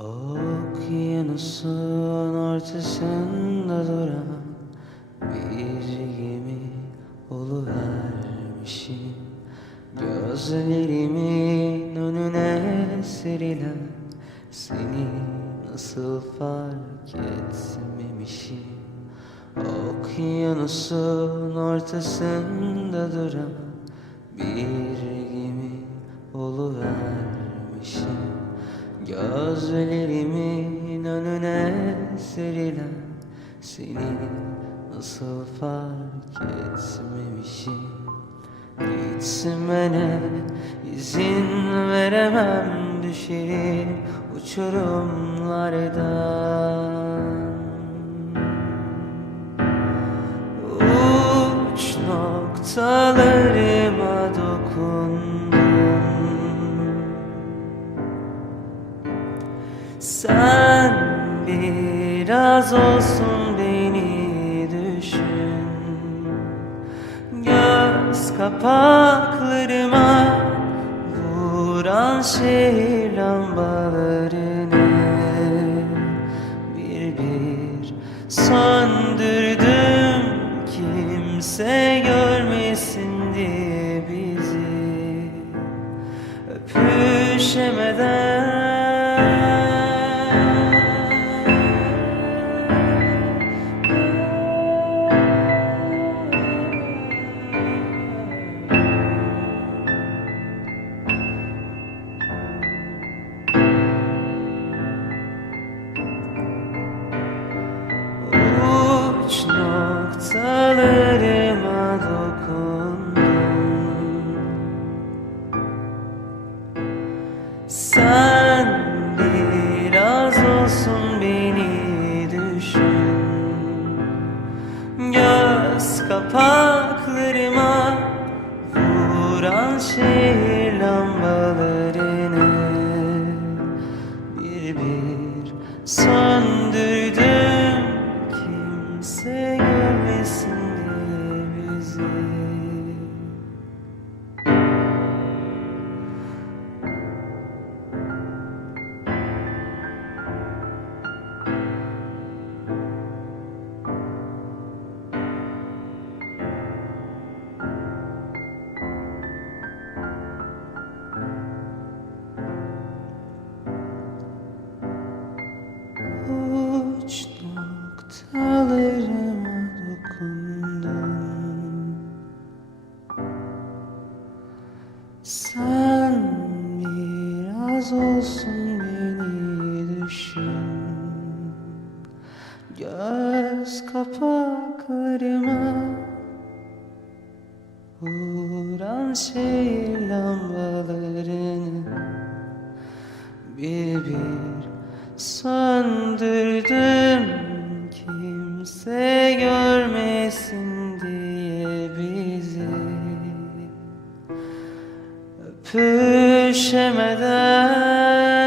Okyanusun ortasında duran bir gemi oluvermişim. Gözlerimin önüne serilen seni nasıl fark etmemişim? Okyanusun ortasında duran bir gemi oluvermişim Gözlerimin önüne serilen seni nasıl fark etmemişim? Gitmene izin veremem düşerim uçurumlardan. Uç noktalarıma biraz olsun beni düşün. Göz kapaklarıma vuran şehir lambalarını Bir bir söndürdüm. Kimse görmesin diye bizi. Öpüşemeden Sen biraz olsun beni düşün. Göz kapaklarıma vuran şehir Sen biraz olsun beni düşün. Göz kapaklarıma Vuran şehir lambalarını bir bir söndürdüm kimse görmesin değişemeden